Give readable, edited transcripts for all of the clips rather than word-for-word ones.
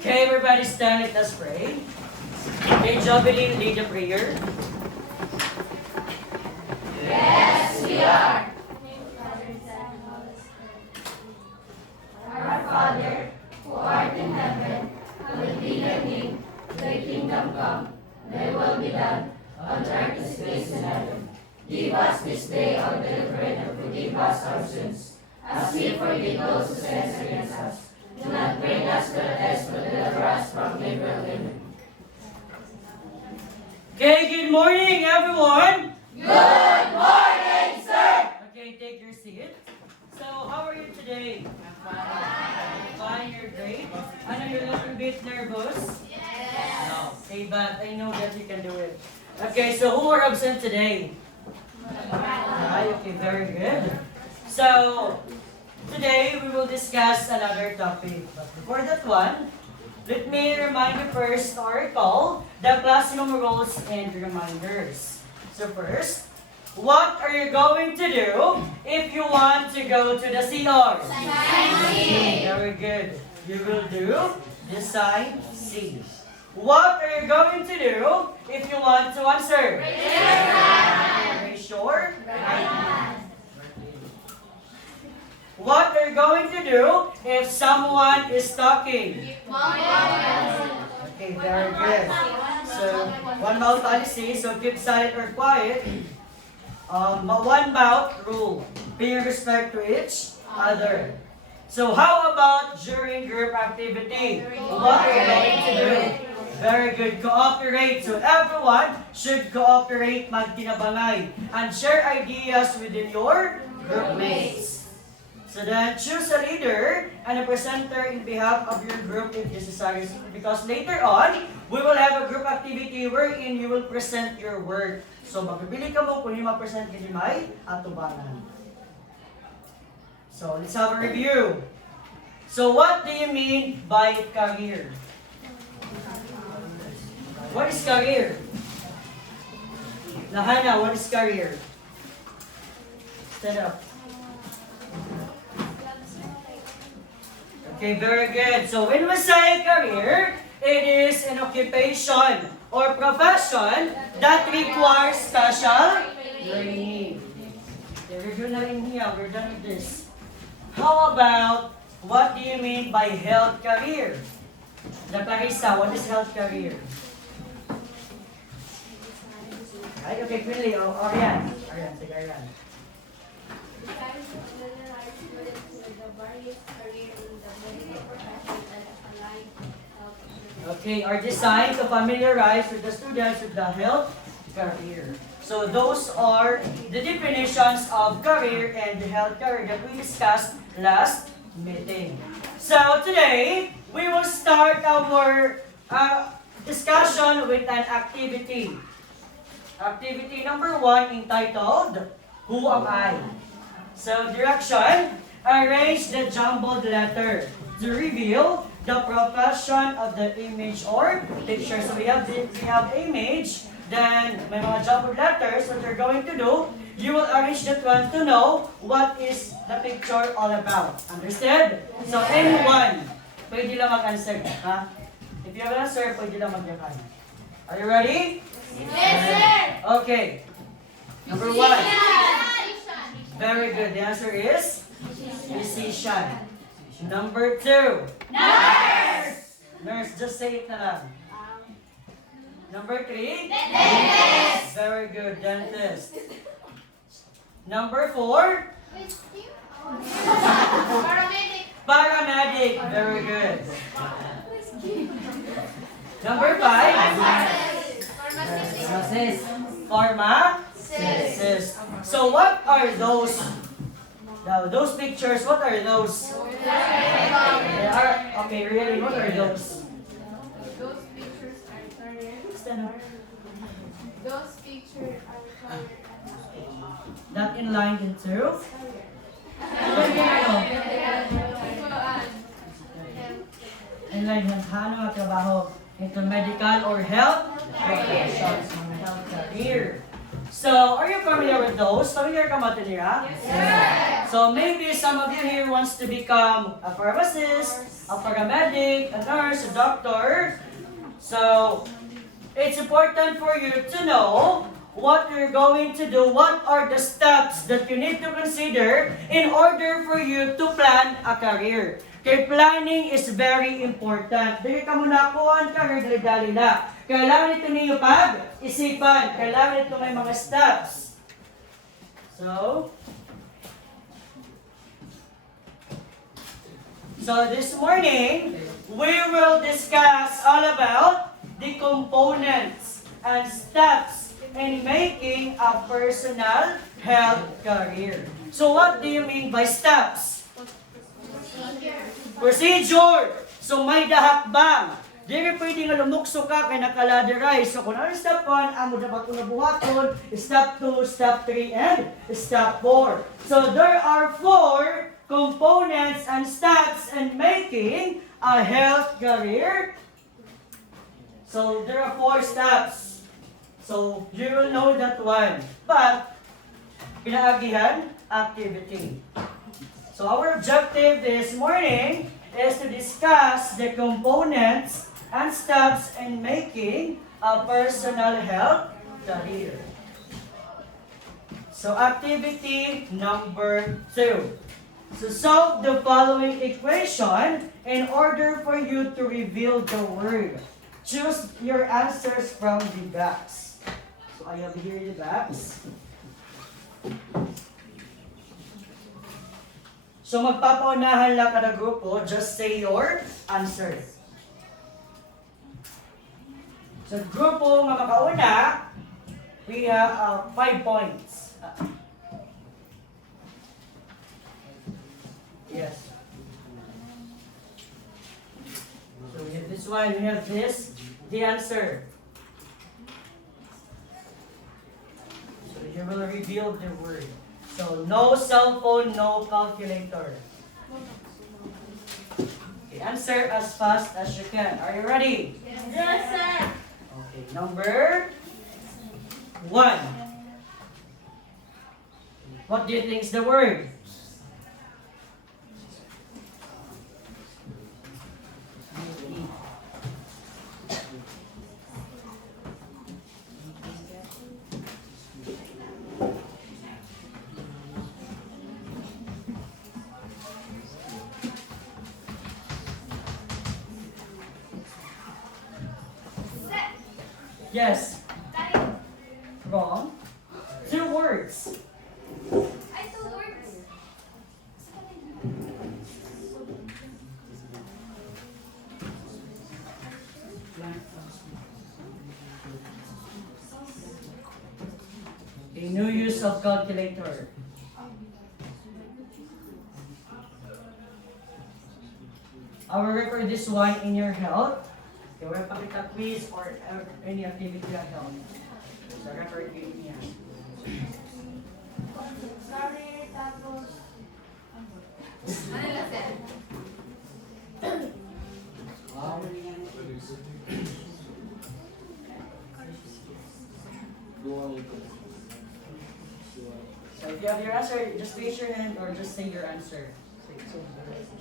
Okay, everybody stand, let us pray. Okay, Jovelyn, lead the prayer. Yes, we are. Our Father, who art in heaven, hallowed be thy name. Thy kingdom come, thy will be done, on earth as it is in heaven. Give us this day our daily bread, and forgive us our sins, as we forgive those who sin against us. Do not bring us to the test, but deliver us from evil. Amen. Okay, good morning, everyone. Good morning, sir. Okay, take your seat. So, how are you today? Fine, you're great. I know you're a little bit nervous. Yes. No. Okay, but I know that you can do it. Okay, so who are absent today? Okay, very good. So, today we will discuss another topic. But before that one, let me remind you first or recall the classroom rules and reminders. So first, what are you going to do if you want to go to the CR? Sightseeing. Very good. You will do the sightseeing. What are you going to do if you want to answer? Raise your right hand. What are you going to do if someone is talking? Okay, very good. So, one mouth policy, so keep silent or quiet. One mouth rule. Pay respect to each other. So, how about during group activity? What are you going to do? Very good. Cooperate. So, everyone should cooperate, magtinabangay, and share ideas within your group mates. So then, choose a leader and a presenter in behalf of your group if necessary. Because later on, we will have a group activity wherein you will present your work. So, magpipili ka mo kung yung ma-present ka ni May at tubangan. So, let's have a review. So, what do you mean by career? What is career? Lahana, what is career? Stand up. Okay, very good. So when we say career, it is an occupation or profession that requires special training. Okay, review na rin here. We're done with this. How about, what do you mean by health career? The Clarissa, what is health career? Ay, okay, quickly. Arian. Arian, sige Arian. Okay, are designed to familiarize with the students with the health career. So those are the definitions of career and the health career that we discussed last meeting. So today, we will start our discussion with an activity. Activity number 1 entitled, Who Am I? So direction, arrange the jumbled letter to reveal the profession of the image or picture. So we have image, then may mga jumbled letters. What you're going to do, you will arrange that one to know what is the picture all about. Understand? So anyone, pwede lang mag-answer. Ha? If you have an answer, pwede lang mag-yakan. Are you ready? Yes, sir. Okay. Number 1. Very good. The answer is musician. Number 2. Nurse. Nurse, just say it na lang. Number 3. Dentist. Very good. Dentist. Number 4. Paramedic. Paramedic. Very good. Number 5. Pharmacist. Pharmacist. So what are those? Now, those pictures, what are those? They are, okay, really, what are those? Those pictures are colored. Stand up. Those pictures are colored. Not in line into? In line ng ano trabaho into medical or health professions, health career. So, are you familiar with those? Familiar ka matinira? Yes. So, maybe some of you here wants to become a pharmacist, a paramedic, a nurse, a doctor. So, it's important for you to know what you're going to do, what are the steps that you need to consider in order for you to plan a career. Kaya planning is very important. Dili ka muna kuhan career, dali-dali na. Kailangan ito ninyo pag-isipan. Kailangan ito may mga steps. So this morning, we will discuss all about the components and steps in making a personal health career. So what do you mean by steps? Procedure. So may dahakbang. Dili pwede nga lumukso ka kay nakaladeray. So kung ano step 1, amo dapat ko nabuhaton, step 2, step 3, and step 4. So there are 4 components and steps in making a health career. So there are 4 steps. So you will know that one. But pinaagihan activity. So our objective this morning is to discuss the components and steps in making a personal health career. So activity number 2. So solve the following equation in order for you to reveal the word. Choose your answers from the box. So I have here the box. So magpapaunahan lang kada grupo, just say your answer. So grupo nga makauna, we have 5 points. Yes. So we have this one, we have this, the answer. So you will reveal the word. So no cell phone, no calculator. Okay, answer as fast as you can. Are you ready? Yes, sir. Okay, number 1. What do you think is the word? Yes. Wrong. 2 words. I 2 words. A new use of calculator. I will refer this one in your health. Okay, we'll pakita quiz or any activity na health. So refer it niya. Sorry, tapos. Ano lang, sir? So if you have your answer, just raise your hand or just say your answer.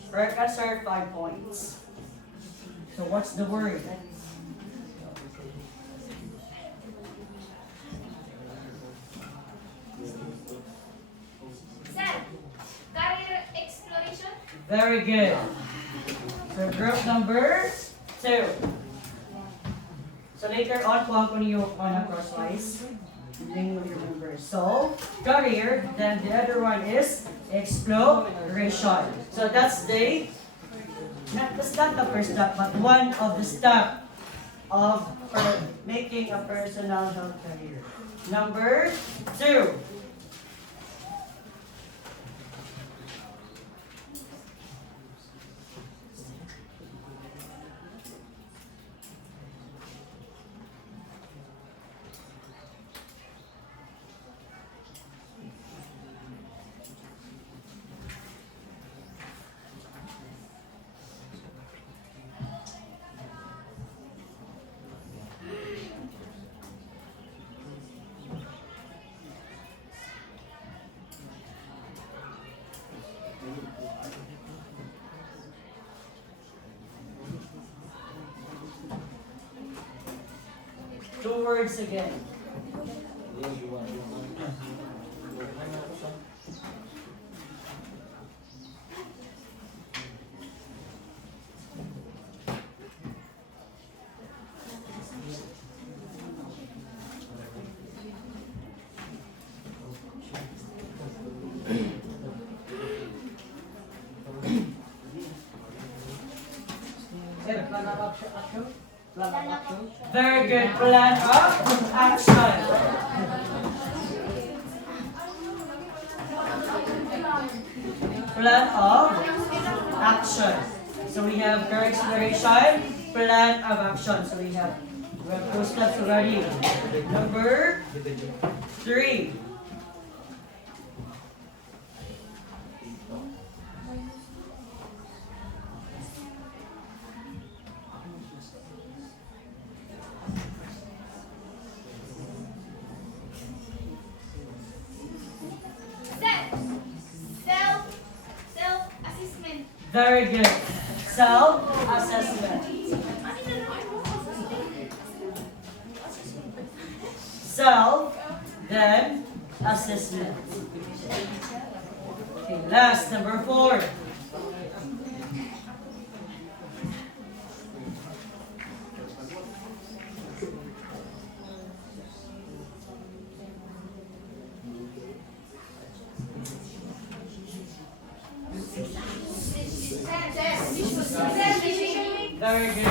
Correct answer, 5 points. So what's the word? Sir, career exploration? Very good. So group number 2. So later on, kuha ko niyo on crosswise. Then will remember. So career, then the other one is exploration. So that's not the first step, but one of the step of making a personal health career. Number 2. Two words again. Very good. Plan of action. Plan of action. So we have career exploration, plan of action. So we have those steps already. Number 3. Self-assessment. Very good. Self-assessment. Self, then assessment. Okay, last, number 4. Very good.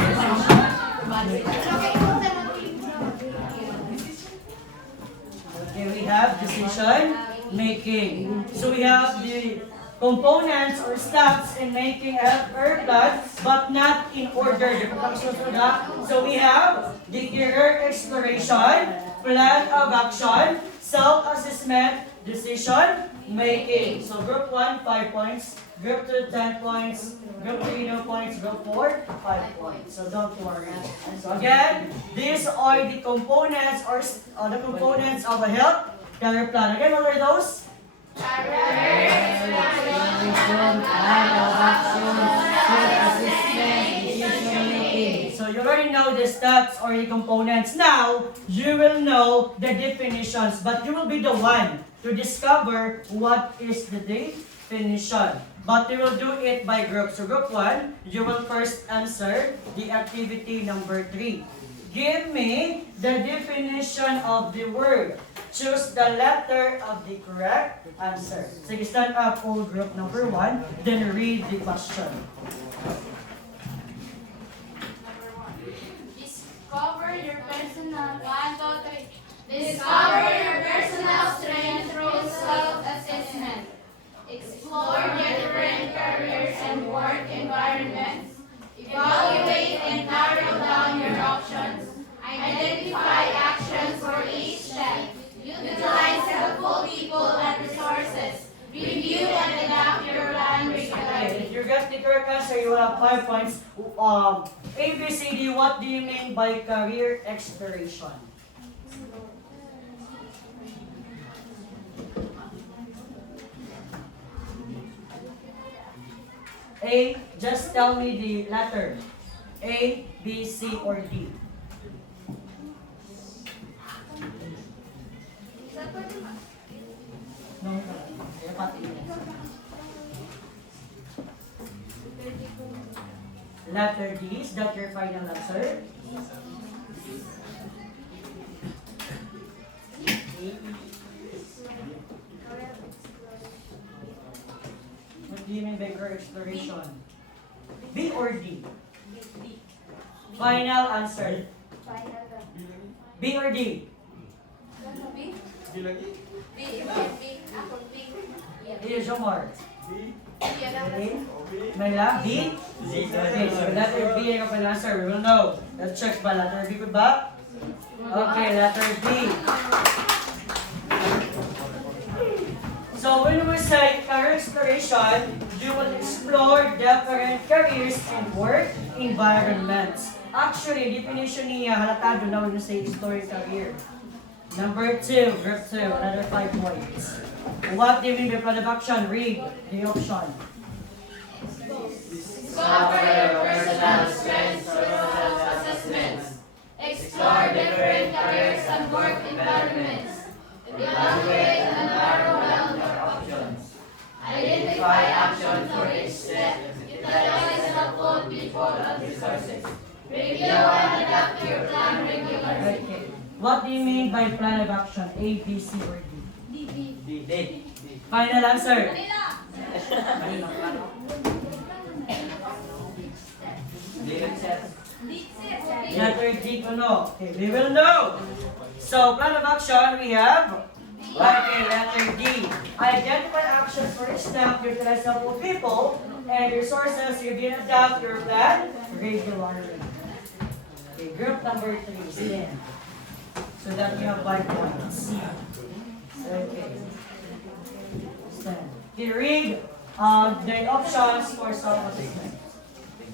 Okay, we have decision making. So we have the components or steps in making a plan, but not in order. So we have the career exploration, plan of action, self-assessment, decision making. So group 1, 5 points. Group 2, 10 points. Group 3, no points. Group 4, 5 points. So don't worry. So again, these are the components or the components of a health career plan. Again, what are those? So you already know the steps or the components. Now, you will know the definitions, but you will be the one to discover what is the definition. But we will do it by group. So group 1, you will first answer the activity number 3. Give me the definition of the word. Choose the letter of the correct answer. Sige, stand up all group number 1, then read the question. Discover your personal 1, 2, 3. Discover your personal strength through self-assessment. Explore different careers and work environments. Evaluate and narrow down your options. Identify actions for each step. Utilize helpful people and resources. Review and adapt your plan regularly. If you get the correct answer, you will have 5 points. A, B, C, D, what do you mean by career exploration? A, just tell me the letter. A, B, C, or D. No, letter D, is that your final answer? What do you mean by career exploration? B or D? Final answer. B or D? Here's your mark. Okay. Mayla, B? Okay, so letter B ang final answer. We will know. Let's check ba. Letter B ko ba? Okay, letter B. So when we say career exploration, you will explore different careers and work environments. Actually, definition niya halatado na when you say explore career. Number 2, group 2, another 5 points. What do you mean by plan of action? Read the option. Discover your personal strengths through self-assessments. Explore different and resources. Review and adapt your plan regularly. Okay. What do you mean by plan of action? A, B, C, or D? D. Final answer. Letter D ko no. Okay, we will know. So, plan of action, we have letter D. Identify actions for each step, utilize sample people, and resources, you can adapt your plan regularly. Okay, group number 3, stand. So that you have 5 points. Okay. Stand. Okay, read the options for self-assessment.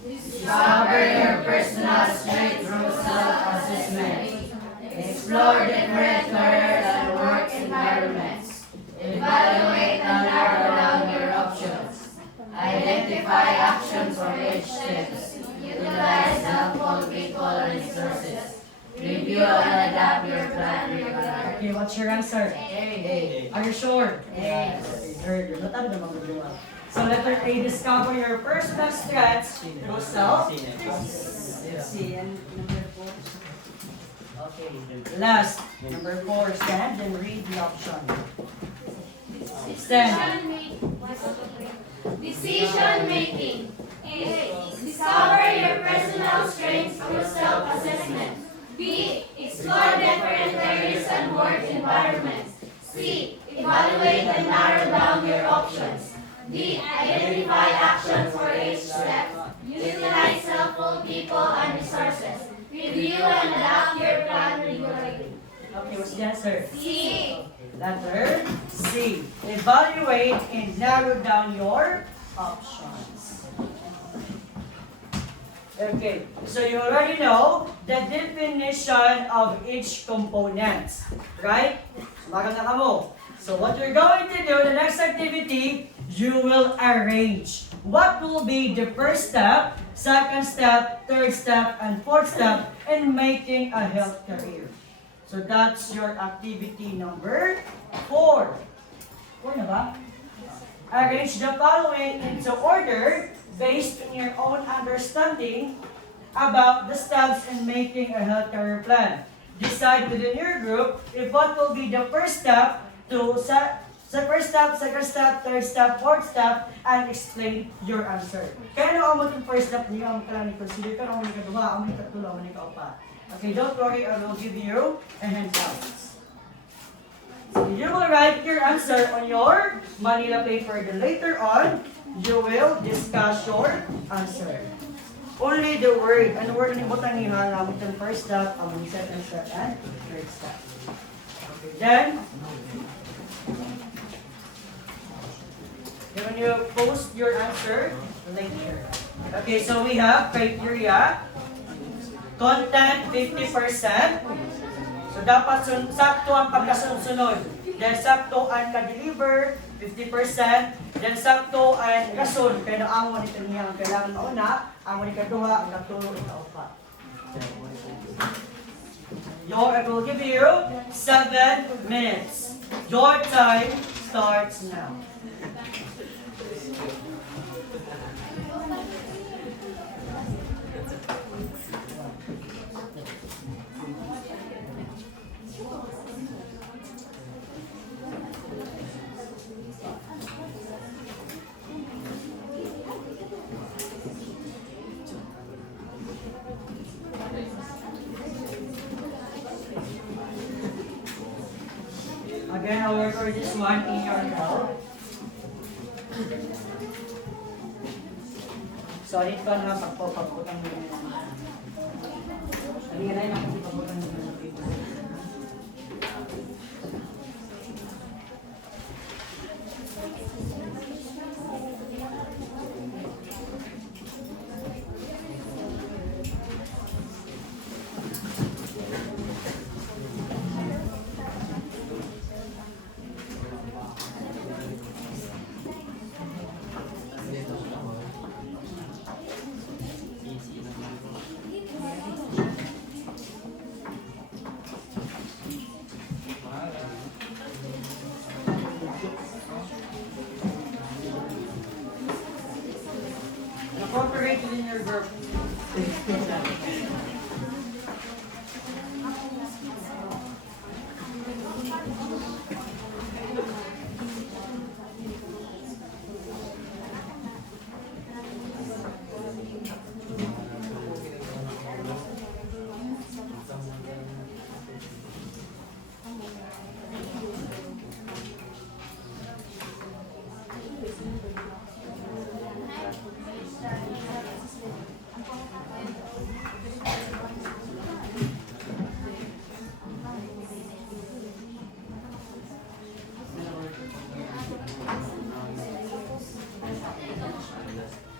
Discover your personal strengths through self-assessment. Explore different careers and work environments. Evaluate and narrow down your options. Identify actions for each step. Utilize helpful people and resources. Review and adapt your plan regularly. Okay, what's your answer? A. Are you sure? Yes. Very good. Matanda naman magagawa. So letter A, discover your personal strengths through self. C and number 4. Okay. Last, number 4, stand and read the option. Stand. Decision making. A. Discover your personal strengths through self-assessment. B. Explore different careers and work environments. C. Evaluate and narrow down your options. D. Identify actions for each step. Utilize helpful people and resources. Review and adapt your plan regularly. Okay, what's the answer? C. Letter C. Evaluate and narrow down your options. Okay, so you already know the definition of each component, right? Sumagal na ka mo. So what you're going to do, the next activity, you will arrange what will be the first step, second step, third step, and fourth step in making a health career. So that's your activity number 4. 4 na ba? Arrange the following into order based on your own understanding about the steps in making a health career plan. Decide within your group if what will be the first step to first step, second step, third step, fourth step, and explain your answer. Kaya na ako yung first step niyo, ang kailangan consider ka, ang mga kaduma, ang mga katulo, ang mga kaupa. Okay, don't worry, I will give you a handout. So you will write your answer on your Manila paper. Then later on, you will discuss your answer. Only the word. Ano word ni butang ni halamit ang first step, ang second step, and third step. Okay, then when you post your answer later. Okay, so we have criteria. Content 50%. So dapat sakto ang pagkasunod. Then sakto ang ka-deliver 50%. Then sakto ang rason. Kaya na ang nito niya ang kailangan mauna, ang ni kaduha, ang katulong ikaw pa. I will give you 7 minutes. Your time starts now. Again, I'll work for this one in your note. Sorry pa na pagpapagputang mo yun. Hindi nga na yun ako pagpapagputang mo yun.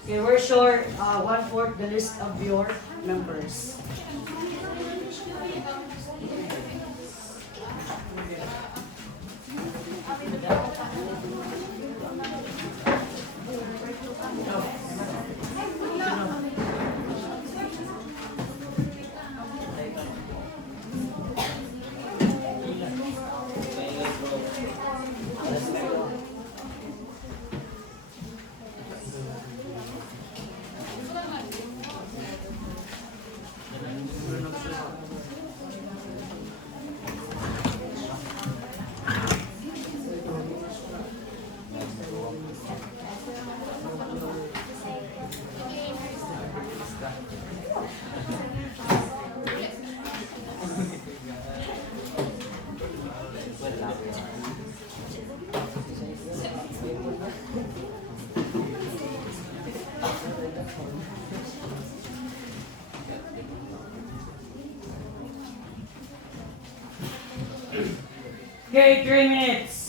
Okay, we're sure one-fourth the list of your members. Okay, 3 minutes.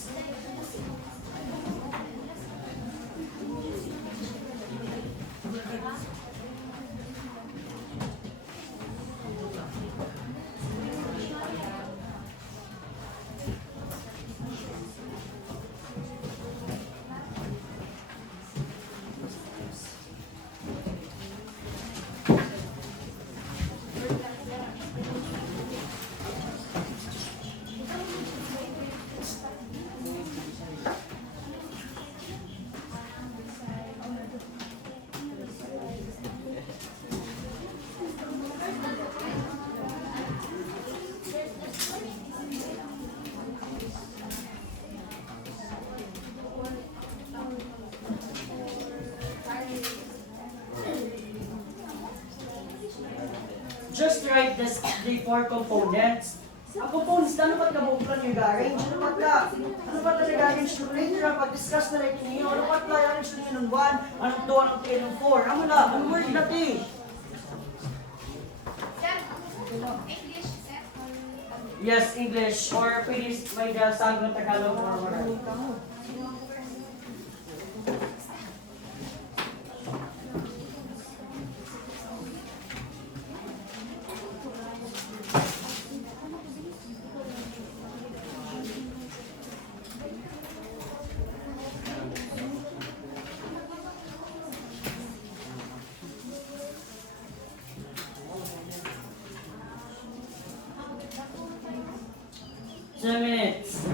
Just write the 4 components. Ang components, ano ba't kabuklan yung garage? Ano ba't nag-arrange nung later na pag-discuss na rin ninyo? Ano ba't nag-arrange ninyo nung 1, anong 2, anong 3, anong 4? Ano na, ang word natin? Sir, English, sir. Yes, English, or pwede may dasang Tagalog or whatever. Two minutes.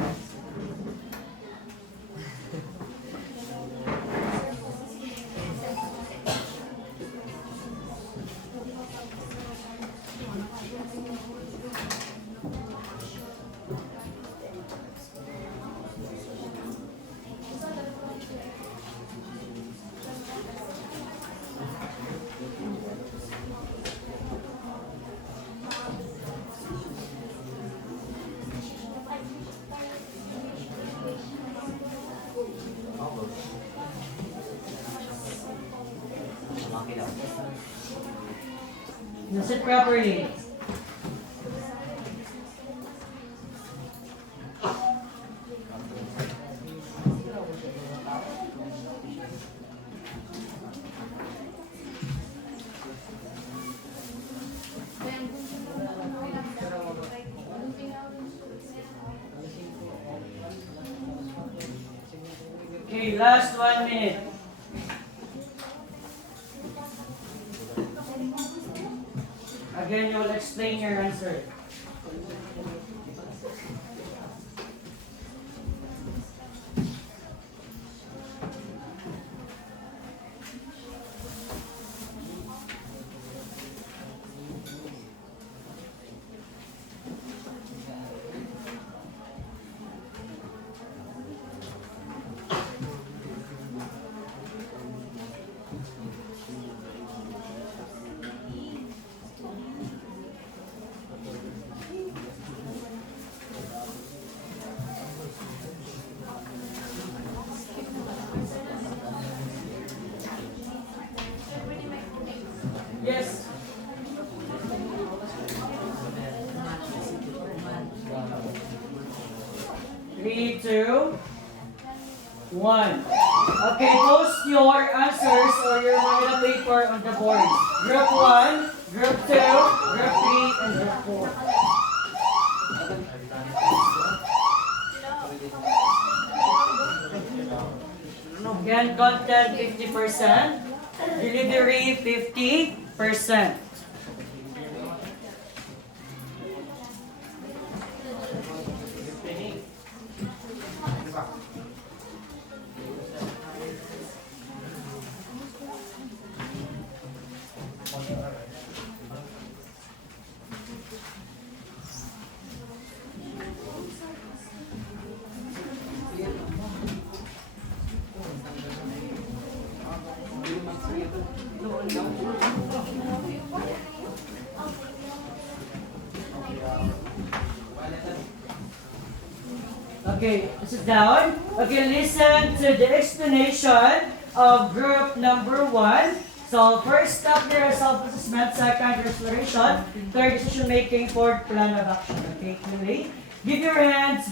Now sit properly. Okay, last 1 minute. Again, you will explain your answer. 3, 2, 1. Okay, post your answers or your Manila paper on the board. Group 1, Group 2, Group 3, and Group 4. Again, content 50%, delivery 50%. Okay, sit down. Okay, listen to the explanation of group number 1. So, first step there is self-assessment, second exploration, third decision making, fourth plan of action. Okay, Kunli. Give your hands,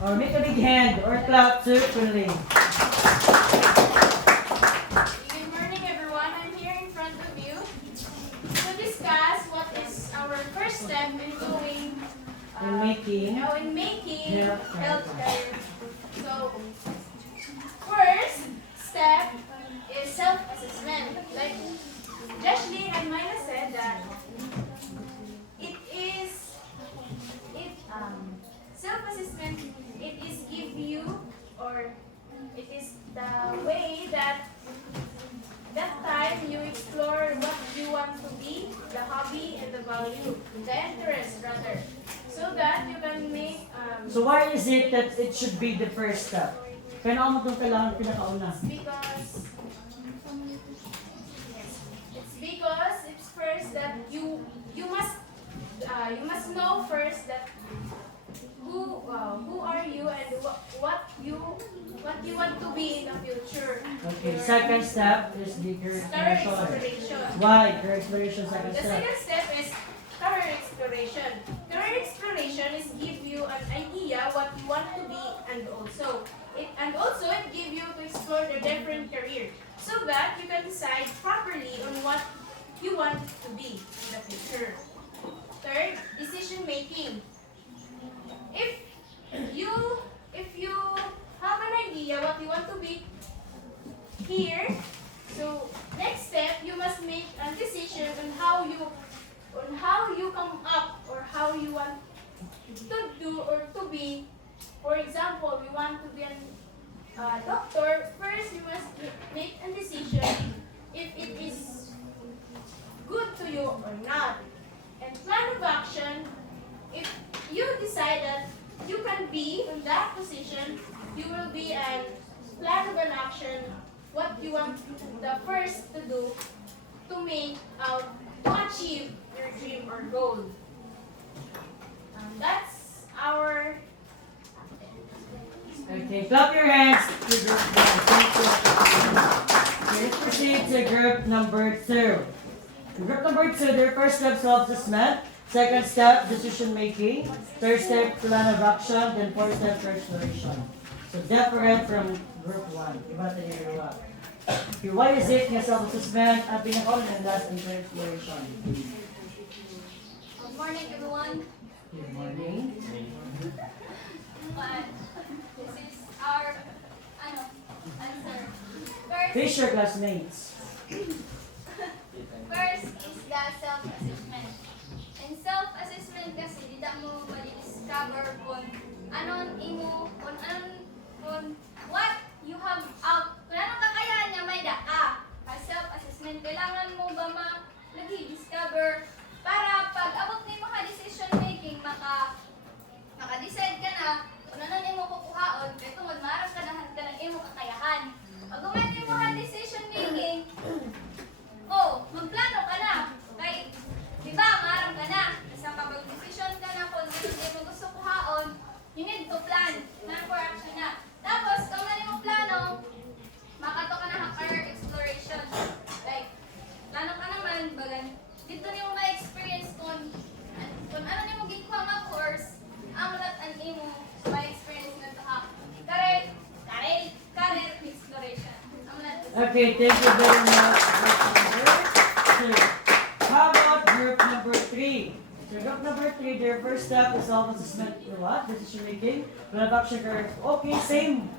or make a big hand, or clap to Kunli. Good morning, everyone. I'm here in front of you to discuss what is our first step in doing In making health care. So, first step is self-assessment. Like Joshly and Myla said that self-assessment, it is give you, or it is the way that time you explore what you want to be, the hobby and the value, the interest rather, so that you can make So why is it that it should be the first step? Kaya mo itong kailangan pinakauna. because it's first that you must know first that who are you and what you want to be in the future. Okay, second step is the career exploration. Why? Career exploration, second The step. second step is career exploration. Career exploration is give you an idea what you want to be, and also it give you to explore the different career so that you can decide properly on what you want to be in the future. Third, decision making. If you have an idea what you want to be here, so next step you must make a decision on how you come up or how you want to do or to be. For example, we want to be a doctor. First, you must make a decision if it is good to you or not. And plan of action, if you decide that you can be in that position, you will be a plan of an action what you want the first to do to make to achieve your dream or goal. That's our Okay, clap your hands to group 1. Okay, let's proceed to group number 2. Group number 2, their first step self-assessment, second step decision making, third step plan of action, then fourth step exploration. So different from group 1. Iba tayo yung iba. Okay, why is it nga self-assessment at pinakauna and last and exploration? good morning, everyone. Good morning. This is our answer. Face your classmates. First is the self-assessment. In self-assessment kasi, di mo ma-discover kung what you have out, kung anong kakayahan niya may daka. As self-assessment, kailangan mo ba nag-discover para pag abot ni mo decision making, maka-decide ka na kung ano ni mo kukuhaon, kaya tungod maarap ka na ng imo kakayahan. Pag umani mo decision making, magplano ka na. Kay, di ba, maarap ka na. Isang kapag decision ka na kung ano mo gusto kuhaon, you need to plan. Plan for action na. Tapos, kung ano mo plano, makato ka na career exploration. Like, plano ka naman, bagan, Okay, thank you very much. Group number 2. How about group number 3? So group number 3, their first step is self-assessment for what? Decision making. Plan of action career. Okay, same.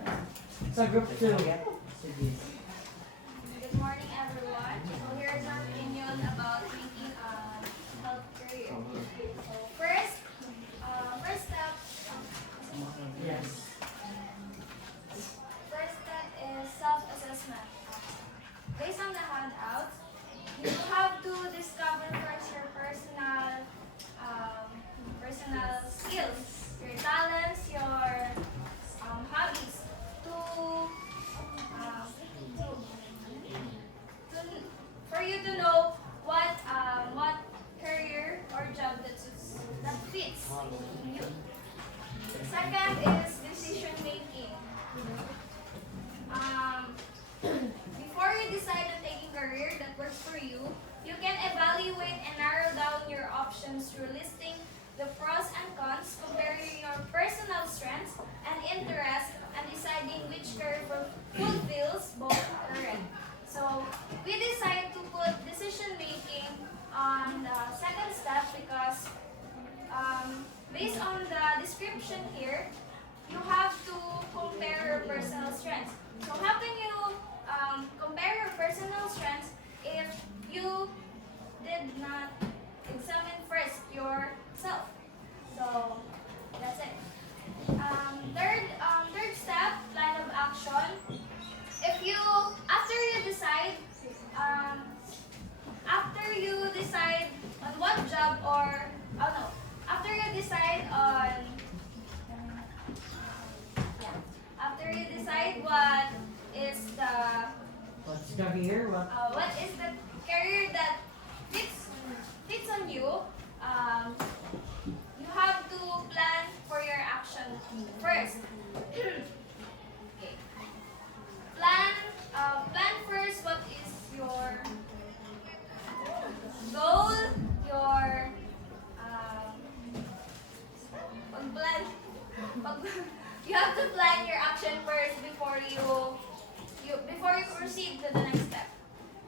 So group 2. Sige. Good morning, everyone. So here's our opinion about making a health career. So first step, Yes. first step is self-assessment. Based on the handouts, you have to discover first your personal skills, your talents, your hobbies for you to know what career or job that fits you. Second is decision making. Before you decide on taking a career that works for you, you can evaluate and narrow down your options through listing the pros and cons, comparing your personal strengths and interests, and deciding which career fulfills both correct. So we decide to put decision making on the second step because based on the description here, you have to compare your personal strengths. So how can you compare your personal strengths if you did not examine first yourself? So that's it. Third step, plan of action. After you decide on what job or after you decide on after you decide what is the What's career? what is the career that fits on you, you have to plan for your action first. Okay. Plan first what is your goal, your you have to plan your action first before you proceed to the next step,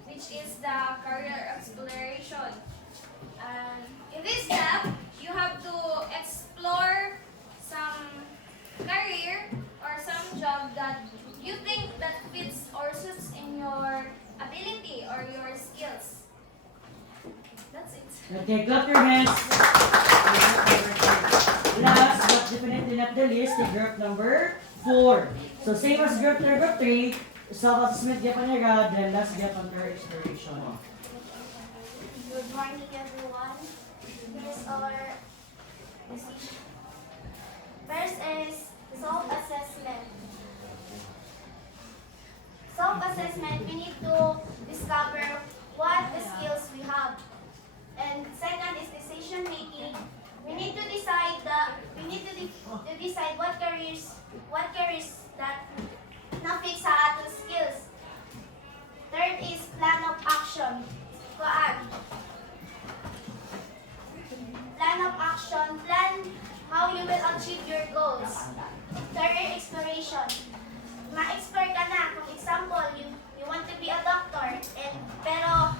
which is the career exploration. And in this step, you have to explore some career or some job that you think that fits or suits in your ability or your skills. That's it. Okay, clap your hands. Last but definitely not the least, the group number 4. So same as group 3, self-assessment gap nila, then last gap under exploration. Good morning, everyone. Here's our decision. First is self-assessment. Self-assessment, we need to discover what the skills we have. And second is decision making. We need to decide what careers that na-fit sa atong skills. Third is plan of action. Plan of action, plan how you will achieve your goals. Career exploration. Ma-explore ka na. Kung example, you want to be a doctor, pero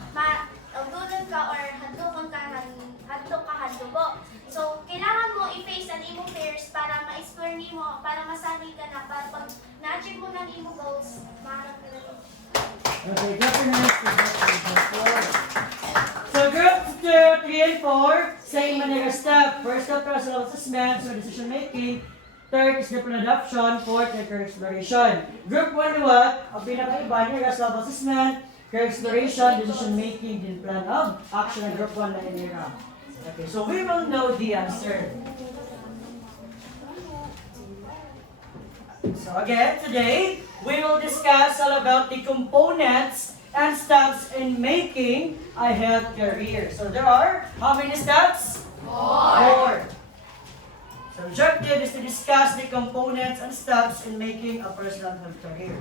udulon ka or hadlokon ka hadlubo. So, kailangan mo i-face ang imong fears para ma-explore nimo, para masanay ka na, para pag na-achieve mo ng imong goals, maharap ka na rin. Okay, group number 4. So group 2, 3, and 4, same manera step. First step, self-assessment, so decision making. Third is the plan adoption. Fourth, career exploration. Group 1 what? Ang pinakaiba niya, self-assessment, career exploration, decision making, then plan of action. Group 1 na nila. Okay, so we will know the answer. So again, today, we will discuss all about the components and steps in making a health career. So there are how many steps? 4. So objective is to discuss the components and steps in making a personal health career.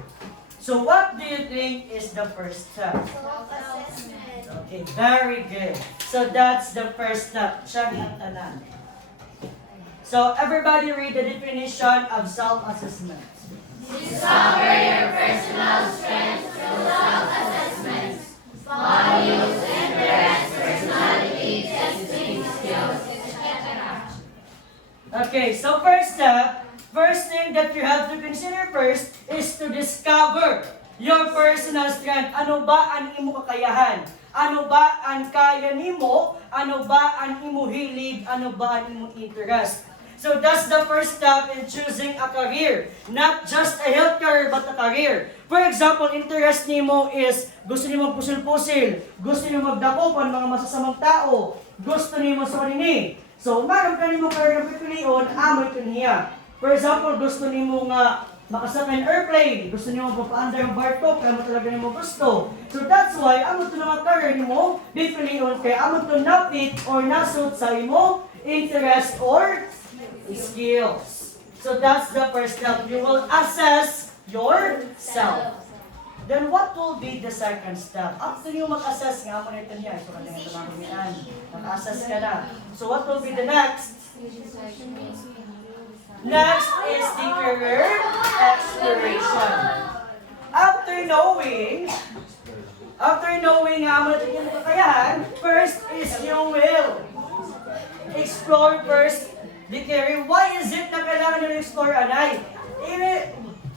So what do you think is the first step? Self-assessment. Okay, very good. So that's the first step. Siya ang tanan. So everybody read the definition of self-assessment. Discover your personal strengths through self-assessments. Values, interests, personality, testing skills, etc. Okay, so first thing that you have to consider first is to discover your personal strength. Ano ba ang imo kakayahan? Ano ba ang kaya nimo? Ano ba ang imo hilig? Ano ba ang imo interest? So that's the first step in choosing a career. Not just a health career, but a career. For example, interest nimo is gusto nimo pusil-pusil, gusto nimo magdakopan mga masasamang tao, gusto nimo sa kanini. So, meron ka nimo career na pipilion, amoy ito niya. For example, gusto nimo nga makasakay ng airplane, gusto nimo papaandar ang barko, kaya mo talaga nimo gusto. So that's why, amo ito nga career nimo, pipilion kaya amo ito na-fit or na-suit sa imo interest or skills. So that's the first step. You will assess yourself. Then what will be the second step? After you mag-assess nga mo na ito niya, so kanya ito mamamian, nag-assess ka na. So what will be the next? Next is the career exploration. After knowing nga mo na ito yung kakayahan, first is you will explore first the career. Why is it na kailangan nyo explore, anay?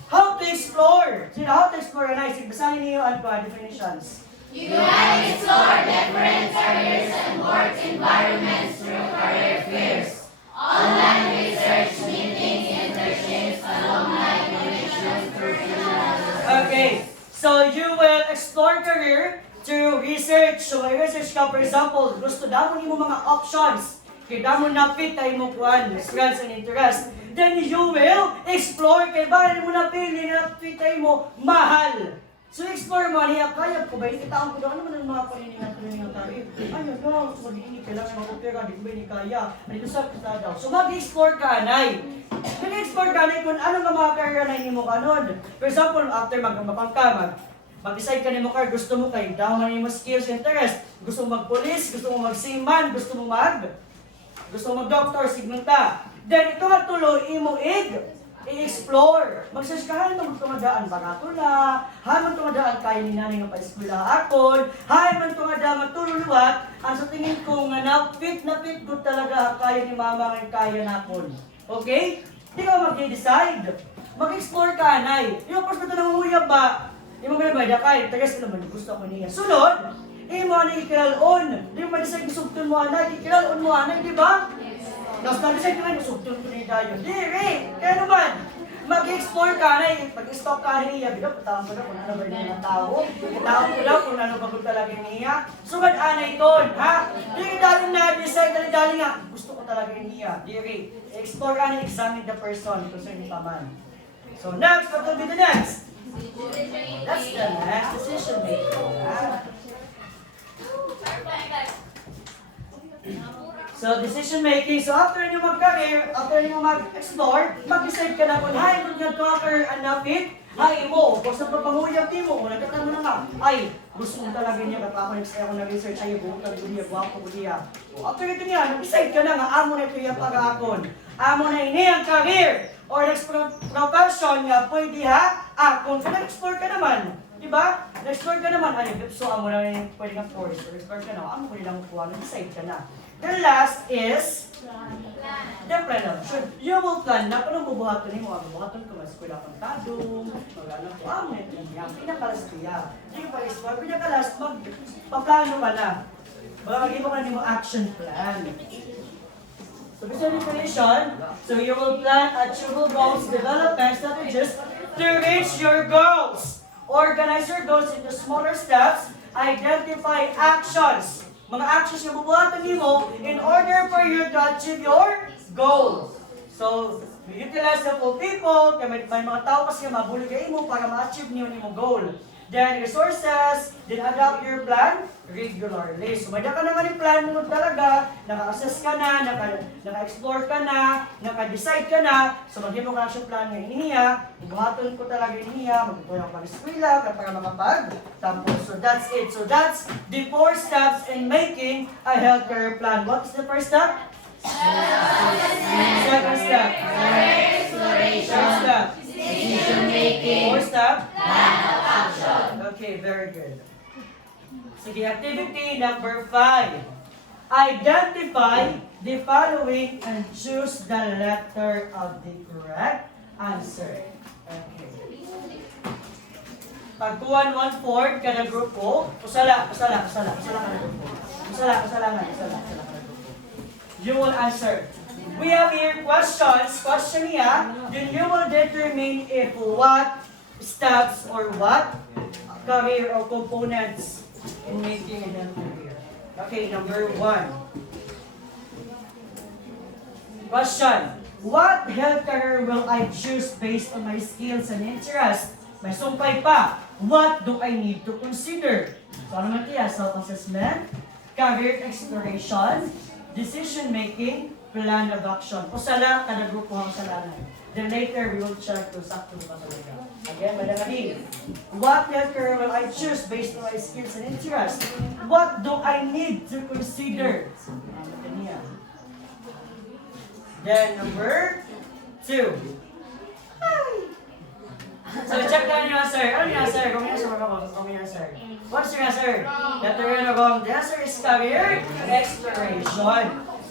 How to explore? How to explore, anay? Basahin niyo ang definitions. You can explore different careers and work environments through career fairs, online research, meetings, internships, alumni connections, professional. Okay, so you will explore career through research. So may research ka, for example, gusto daw mo mga options. Kaya daw mo na-fit tayo mo kuhan, strengths and interest. Then you will explore kay bakit mo napili na fit tayo mo mahal. So explore mo niya kaya ko ba itaon ko daw ano man ang mga paniningan ko ng career. Ayun no, so hindi kailangan mag-opera, di ko ba ni kaya. Dito sa kita daw. So mag-explore ka anay. Mag-explore ka anay kung ano nga mga career na hindi mo kanon. For example, after magmapang ka, mag-decide ka ni mo kaya gusto mo kay daw man mo skills, interest. Gusto mo mag-police, gusto mo mag-seaman, gusto mo mag-doctor, signata. Then ito nga tuloy, imo i-explore. Mag-search ka, hay man tumadaan bagatula, hay man tumadaan kaya ni nanay nga pa-eskwela akon, hay man tumadaan matululuwat, ang sa tingin ko nga na-fit good talaga kaya ni mama nga kaya nakon. Okay? Di ka mag-decide. Mag-explore ka, anay. Yung first na nangunguyab ba? Yung mga nabada kaya, tagas ka naman, gusto ko niya. Sunod, mo anay ikilalon. Di mo ma-decide isugtun mo anay, ikilalon mo anay, di ba? Tapos na-decide ko isugtun ko niya tayo. Di, kaya naman, mag-explore ka na pag-stop ka niya, bida, patawang ko na kung ano ba yung mga tao, patawang ko na kung ano ba kung talaga niya. Sugad anay ton, ha? Di daling na-decide, daling nga, gusto ko talaga niya. Di, explore ka na, examine the person, concerning pa man. So next, what will be the next? That's the next decision making. So, decision making. So, after nyo mag-career, after nyo mag-explore, mag-decide ka na kung, hay, kung nag-conquer ang na-fit, hay mo, kung sa papanguyap mo, kung nagkatan mo na ka, ay, gusto mo talaga niya, kapag ako nag-research, ay, bukag ko niya, guwapo ko niya. After ito niya, nag-decide ka na nga, amo na ito yung pag-aakon. Amo na ini ang career, or next profession nga, pwede ha, kung nag-explore ka naman, diba? Nag-explore ka naman, ano, so amo na yung pwede kang course, or explore ka na, amo ko nilang kuha, nag-decide ka na. The last is the plan option. You will plan na kung bubuhaton mo. Bubuhaton ko, eskwela kang tadong, mag-anak ko, ito yung pinakalas niya. Hindi ko pa-explore, pinakalas, magpaplano ka na. Mag-ibig ka na mo action plan. So, basic definition, so you will plan achievable goals, develop strategies to reach your goals. Organize your goals into smaller steps, identify actions. Mga actions na bubuhatan mo in order for you to achieve your goal. So, utilize the full people, kaya may mga tao kasi mabuligay mo para ma-achieve niyo mo goal. Then, resources, then adapt your plan regularly. So, may ka naman yung plan mo talaga, naka-assess ka na, naka-explore ka na, naka-decide ka na, so mag-himo ka na siyang plan nga iniya, buhaton ko talaga iniya, magtutuloy ako pag-eskwela, para makapag-tapos. So, that's it. So, that's the 4 steps in making a health career plan. What's the first step? Second step. Career exploration. Third step. Decision decision-making, Fourth step? plan of action. Okay, very good. Sige, activity number 5. Identify the following and choose the letter of the correct answer. Okay. Pagkuhan 1/4 kada grupo, usala kada grupo. Usala kada grupo. You will answer. We have here questions. Question niya, then you will determine if what steps or what career or components in making a career. Okay, number 1. Question. What health career will I choose based on my skills and interests? May sumpay pa. What do I need to consider? So ano naman kaya? Self-assessment, career exploration, decision making, plan of action. Usala, kada grupo ang usalanan. Then later, we will check to sakto ba talaga. Again, madalali. What health career will I choose based on my skills and interests? What do I need to consider? Then number 2. So check down your answer. Ano yung answer? Kung yung answer, kung yung answer. What's your answer? Letter N or wrong. The answer is career exploration.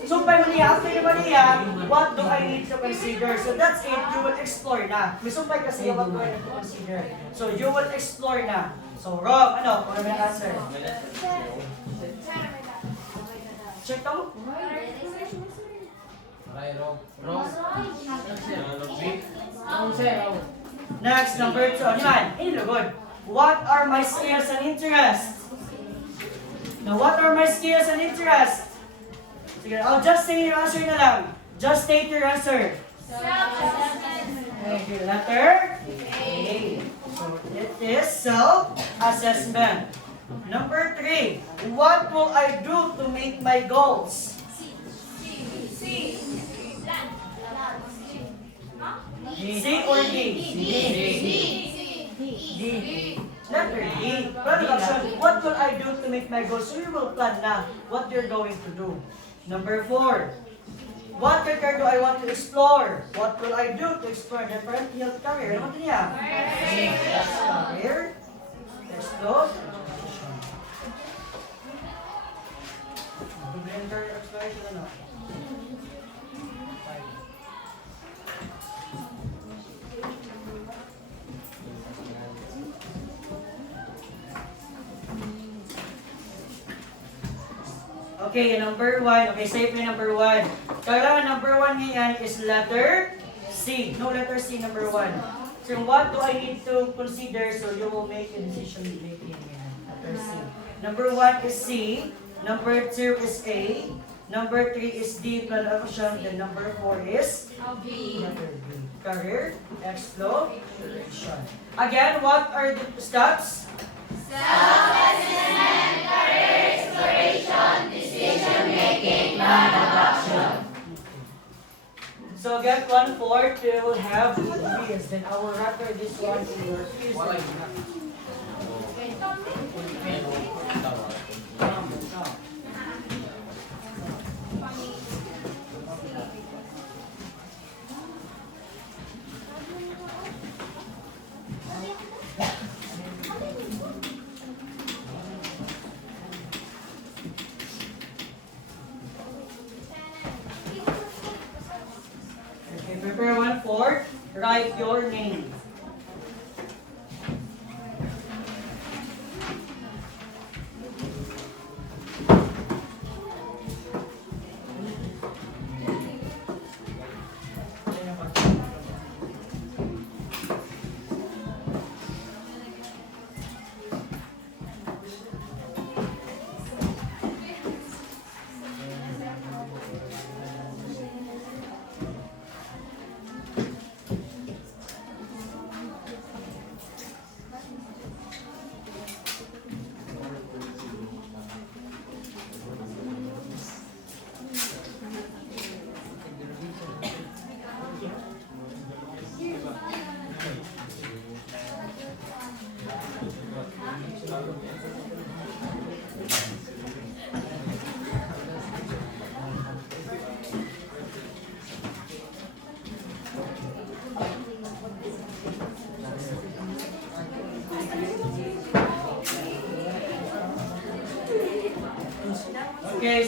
So by Maria, after yung Maria, what do I need to consider? So that's it. You will explore na. May sumpay kasi what do I need to consider? So you will explore na. So wrong. Ano? Kung ano yung answer? Check out. Next, number 2. Ano yan? Inilugod. What are my skills and interests? Now, what are my skills and interests? Sige, I'll just say your answer na lang. Just state your answer. Okay, letter A. So, it is self-assessment. Number 3. What will I do to make my goals? C or D? D. Letter D. Plan of action. What will I do to make my goals? So you will plan na what you're going to do. Number 4. What career do I want to explore? What will I do to explore different health career? Ano ito niya? Career. Explore. Career exploration ano? Okay, number 1. Okay, save me number 1. Kailangan number 1 ngayon is letter C. No, letter C, number 1. So, what do I need to consider so you will make a decision making ngayon? Letter C. Number 1 is C. Number 2 is A. Number 3 is D, plan of action. Then number 4 is B. letter B. Career exploration. Again, what are the steps? Self-assessment, career exploration, decision-making, plan of action. So get 1/4, we will have this. Then I will refer this one to your future. Okay, prepare 1/4. Write your name.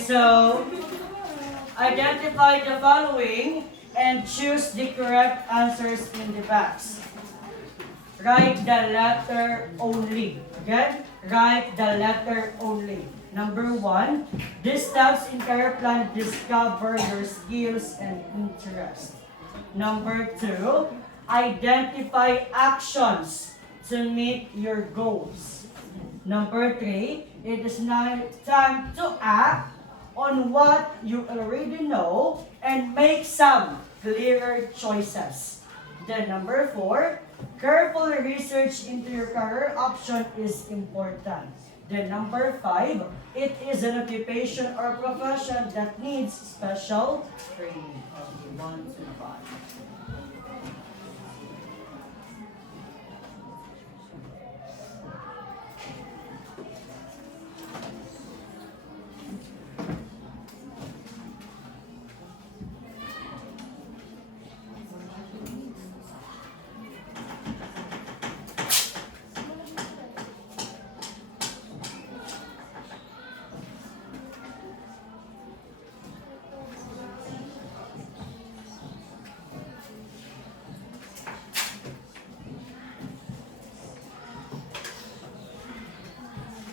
so identify the following and choose the correct answers in the box. Write the letter only. Again, write the letter only. Number 1, these steps in career plan discover your skills and interests. Number 2, identify actions to meet your goals. Number 3, it is now time to act on what you already know and make some clearer choices. Then number 4, careful research into your career option is important. Then number 5, it is an occupation or profession that needs special training. Okay, 1 to 5.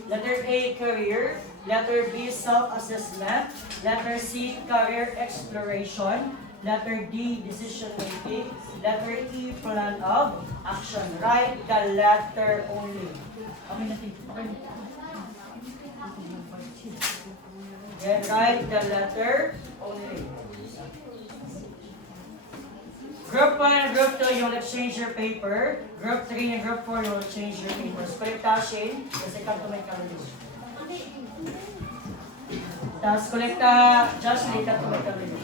Letter A, career. Letter B, self-assessment. Letter C, career exploration. Letter D, decision making. Letter E, plan of action. Write the letter only. Okay, natin. Okay. Then write the letter only. Group 1 and Group 2, you'll exchange your paper. Group 3 and Group 4, you'll exchange your papers. Kolekta, Shane, kasi kanto may kaloryo. Tapos kolekta, Jocelyn, kanto may kaloryo.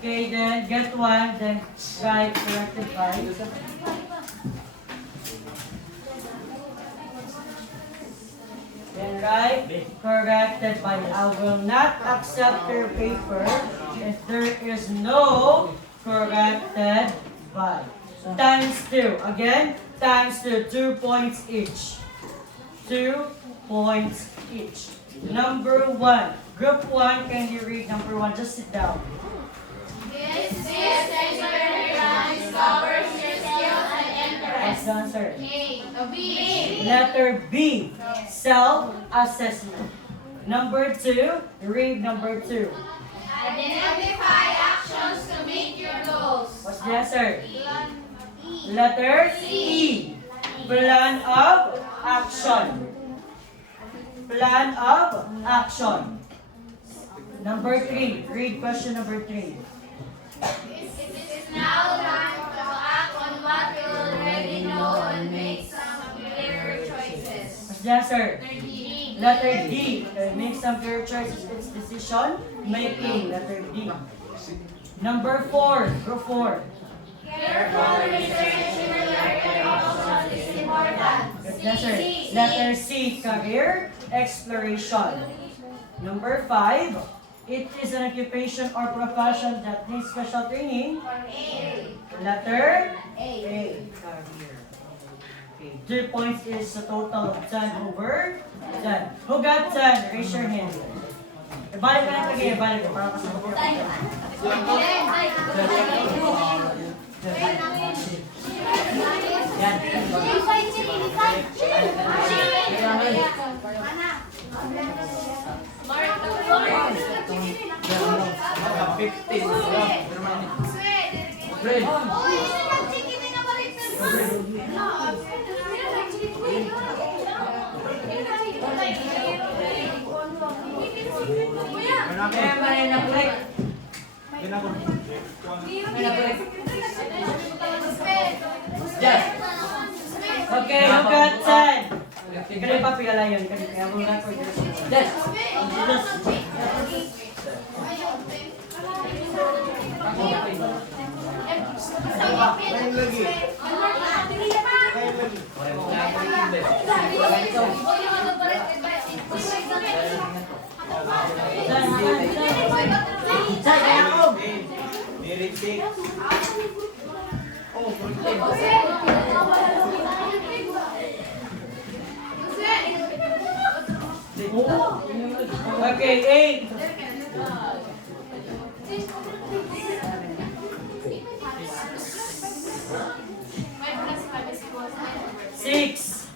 Okay, then get one, then write corrected by. Then write corrected by. I will not accept your paper if there is no corrected by. Times 2. Again, times 2. 2 points each. 2 points each. Number 1. Group 1, can you read number 1? Just sit down. This experiment discovers your skills and What's interests. the answer? B. Letter B, self-assessment. Number 2, read number 2. Identify actions to meet your goals. What's the answer? Letter E, plan of action. Plan of action. Number 3, read question number 3. It is now time to act on what you already know and make some clearer choices. What's the answer? D. Letter D, make some clear choices. It's decision making. Letter D. Number 4, group 4. Careful research in the career options is important. What's the answer? Letter C, career exploration. Number 5, it is an occupation or profession that needs special training. A. Letter A, career. Okay, 2 points is a total of 10 over 10. Who got 10? Raise your hand. Ibalik ka na ito again, ibalik ka para kasama ko. Yan. Kaya may na-click. May na-click. Yes. Okay, who got 10? Kaya pa pila yun. Kaya mo na ko. Okay, 8. Six.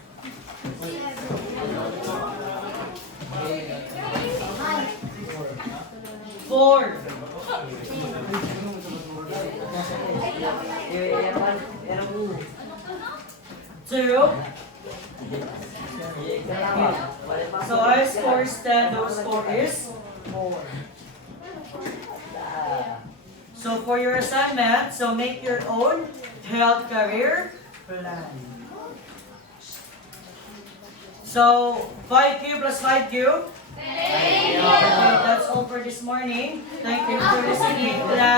Four. Two. So our score stand, those score is 4. So for your assignment, so make your own health career plan. So 5Q plus 5Q. Okay, that's all for this morning. Thank you for listening, class.